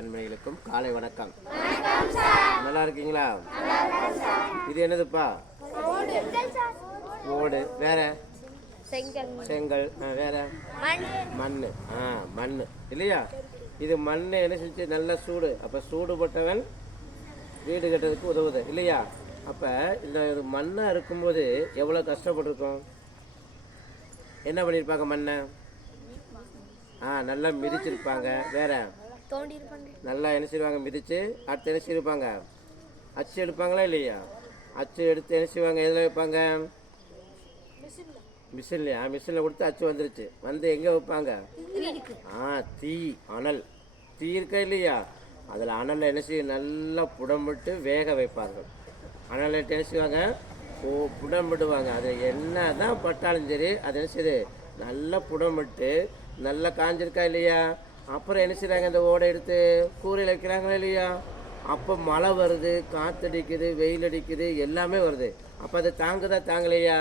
கண்மணிகளுக்கும் காலை வணக்கம். நல்லா இருக்கீங்களா? இது என்னதுப்பா? ஓடு. வேற? செங்கல். வேற? மண். ஆ மண் இல்லையா? இது மண் என்ன செஞ்சு நல்ல சூடு. அப்போ சூடுபட்டவன் வீடு கட்டுறதுக்கு உதவுது. இல்லையா? அப்போ இந்த ஒரு மண்ணாக இருக்கும்போது எவ்வளோ கஷ்டப்பட்டிருக்கோம்? என்ன பண்ணியிருப்பாங்க மண்ணை? ஆ நல்லா மிதிச்சிருப்பாங்க. வேற? தோண்டி இருப்பாங்க நல்லா என்ன செய்வாங்க மிதித்து அடுத்து என்ன செய்வாங்க அச்சு எடுப்பாங்களா இல்லையா? அச்சு எடுத்து என்ன செய்வாங்க எதில் வைப்பாங்க? மிஷின்லையா? மிஷினில் கொடுத்து அச்சு வந்துருச்சு. வந்து எங்கே வைப்பாங்க? ஆ தீ அனல். தீ இருக்கா இல்லையா? அதில் அனலில் என்ன செய்யும் நல்லா புடம்பிட்டு வேக வைப்பார்கள். அனலில் என்ன செய்வாங்க ஓ புடம்பிடுவாங்க. அது என்ன தான் பட்டாலும் சரி அது என்ன செய்யுது? நல்லா புடம்பிட்டு நல்லா காஞ்சிருக்கா இல்லையா? அப்புறம் என்ன செய்கிறாங்க இந்த ஓடை எடுத்து கூரையில் வைக்கிறாங்களா இல்லையா? அப்போ மழை வருது காத்தடிக்குது வெயில் அடிக்குது எல்லாமே வருது. அப்போ அது தாங்குதா தாங்கலையா?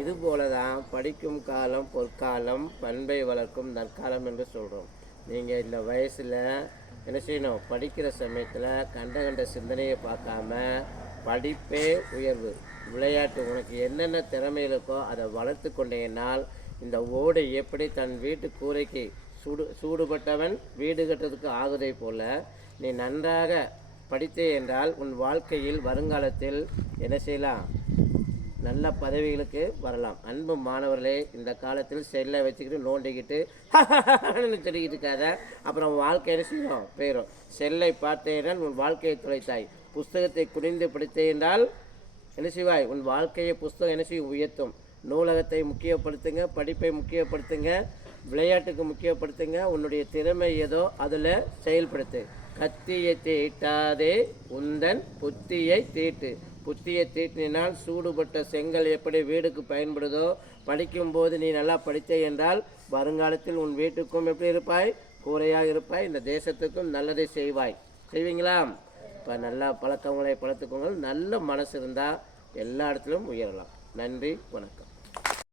இது போல தான் படிக்கும் காலம் பொற்காலம் பண்பை வளர்க்கும் நற்காலம் என்று சொல்கிறோம் நீங்கள் இந்த வயசில் என்ன செய்யணும்? படிக்கிற சமயத்தில் கண்ட கண்ட சிந்தனையை பார்க்காம படிப்பே உயர்வு. விளையாட்டு உனக்கு என்னென்ன திறமை இருக்கோ அதை வளர்த்து கொண்டேனால் இந்த ஓடை எப்படி தன் வீட்டு கூரைக்கு சூடு சூடுபட்டவன் வீடு கட்டுறதுக்கு ஆகுதை போல நீ நன்றாக படித்தே என்றால் உன் வாழ்க்கையில் வருங்காலத்தில் என்ன செய்யலாம்? நல்ல பதவிகளுக்கு வரலாம். அன்பு மாணவர்களே இந்த காலத்தில் செல்லை வச்சுக்கிட்டு நோண்டிக்கிட்டு சொல்லிக்கிட்டு இருக்காத. அப்புறம் உன் வாழ்க்கை என்ன செய்யும்? போயிடும் செல்லை பார்த்தேனால் உன் வாழ்க்கையை துளைத்தாய். புஸ்தகத்தை குனிந்து படித்தே என்றால் என்ன செய்வாய்? உன் வாழ்க்கையை புஸ்தகம் என்ன செய்யும்? உயர்த்தும். நூலகத்தை முக்கியப்படுத்துங்க படிப்பை முக்கியப்படுத்துங்க. விளையாட்டுக்கு முக்கியப்படுத்துங்க. உன்னுடைய திறமை ஏதோ அதில் செயல்படுத்து. கத்தியை தீட்டாதே உந்தன் புத்தியை தீட்டு. புத்தியை தீட்டினால் சூடுபட்ட செங்கல் எப்படி வீடுக்கு பயன்படுதோ படிக்கும்போது நீ நல்லா படித்த என்றால் வருங்காலத்தில் உன் வீட்டுக்கும் எப்படி இருப்பாய்? கூரையாக இருப்பாய். இந்த தேசத்துக்கும் நல்லதை செய்வாய். செய்வீங்களா? இப்போ நல்லா பழக்கங்களை பழத்துக்கோங்க நல்ல மனசு இருந்தால் எல்லா இடத்துலையும் உயரலாம். நன்றி வணக்கம்.